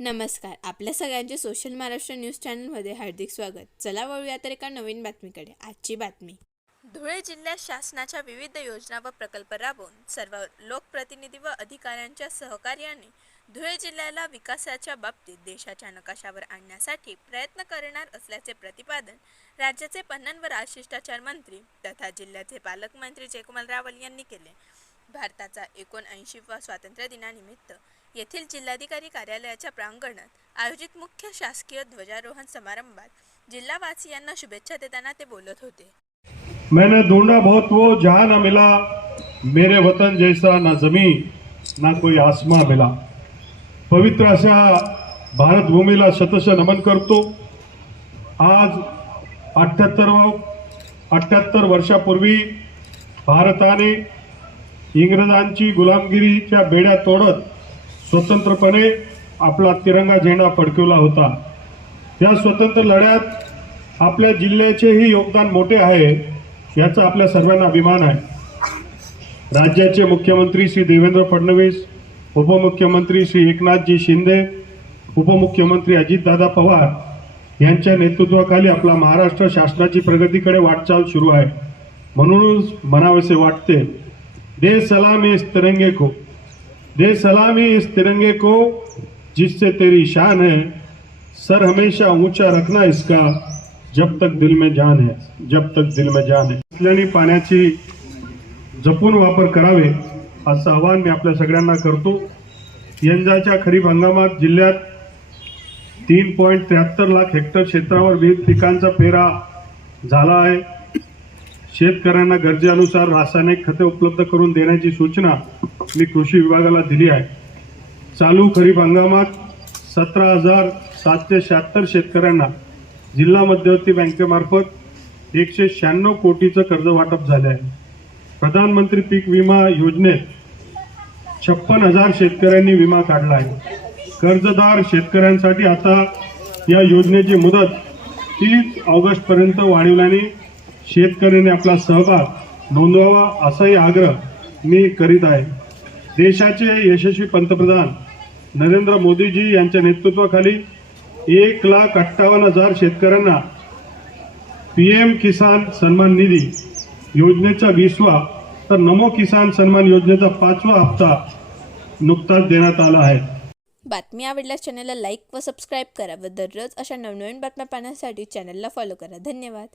नमस्कार. आपल्या सगळ्यांचे सोशल महाराष्ट्र न्यूज चॅनलमध्ये हार्दिक स्वागत. चला वळूया तर एका नवीन बातमीकडे. आजची बातमी. धुळे जिल्ह्यात शासनाच्या विविध योजना व प्रकल्प राबवून सर्व लोकप्रतिनिधी व अधिकाऱ्यांच्या सहकार्याने धुळे जिल्ह्याला विकासाच्या बाबतीत देशाच्या नकाशावर आणण्यासाठी प्रयत्न करणार असल्याचे प्रतिपादन राज्याचे पणन व राजशिष्टाचार मंत्री तथा जिल्ह्याचे पालकमंत्री जयकुमार रावल यांनी केले. भारताचा 79वा स्वातंत्र्य दिनानिमित्त येथील जिल्हाधिकारी कार्यालयाच्या प्रांगणात आयोजित मुख्य शासकीय ध्वजारोहण समारंभात जिल्हावासियांना शुभेच्छा देताना ते बोलत होते. मैंने ढूंढा बहुत वो जहां न मिला, मेरे वतन जैसा ना जमी ना कोई आसमां मिला. पवित्र अशा भारत भूमीला शतश नमन करतो. आज 78 वर्षापूर्वी भारताने इंग्रजांची गुलामगिरीच्या बेड्या तोडत स्वतंत्रपणे आपला तिरंगा झेंडा फडकवला होता. त्या स्वतंत्र लढ्यात आपल्या जिल्ह्याचेही योगदान मोठे आहे, याचा आपल्या सर्वांना अभिमान आहे. राज्याचे मुख्यमंत्री श्री देवेंद्र फडणवीस, उपमुख्यमंत्री श्री एकनाथजी शिंदे, उपमुख्यमंत्री अजितदादा पवार यांच्या नेतृत्वाखाली आपला महाराष्ट्र शासनाची प्रगतीकडे वाटचाल सुरू आहे. म्हणूनच म्हणावेसे वाटते, दे सलामी इस तिरंगे को, दे सलामी इस तिरंगे को जिससे तेरी शान है, सर हमेशा ऊंचा रखना इसका, जब तक दिल में जान है, जब तक दिल में जान है. असलेली पाण्याची जपून वापर करावे असं आवाहन मी आपल्या सगळ्यांना करतो. यंदाच्या खरीप हंगामात जिल्ह्यात 3.73 लाख हेक्टर क्षेत्रावर विविध पिकांचा पेरा झाला आहे. शेतकऱ्यांना गरजेनुसार रासायनिक खते उपलब्ध करून देण्याची सूचना मी कृषी विभागाला दिली आहे. चालू खरीप हंगामात 17,776 शेतकऱ्यांना जिल्हा मध्यवर्ती बँकेमार्फत 196 कोटीचं कर्ज वाटप झाले आहे. प्रधानमंत्री पीक विमा योजनेत 56,000 शेतकऱ्यांनी विमा काढला आहे. कर्जदार शेतकऱ्यांसाठी आता या योजनेची मुदत 30 ऑगस्ट पर्यंत वाढवल्याने शेतकऱ्यांनी आपला सहभाग नोंदवावा असाही आग्रह मी करीत आहे. देशाचे यशस्वी पंतप्रधान नरेंद्र मोदीजी यांच्या नेतृत्वाखाली 1,58,000 शेतकऱ्यांना PM किसान सन्मान निधी योजनेचा 20वा तर नमो किसान सन्मान योजनेचा 5वा हप्ता नुकताच देण्यात आला आहे. बातमी आवडल्यास चॅनलला लाईक व सबस्क्राईब करा व दररोज अशा नवनवीन बातम्या पाहण्यासाठी चॅनलला फॉलो करा. धन्यवाद.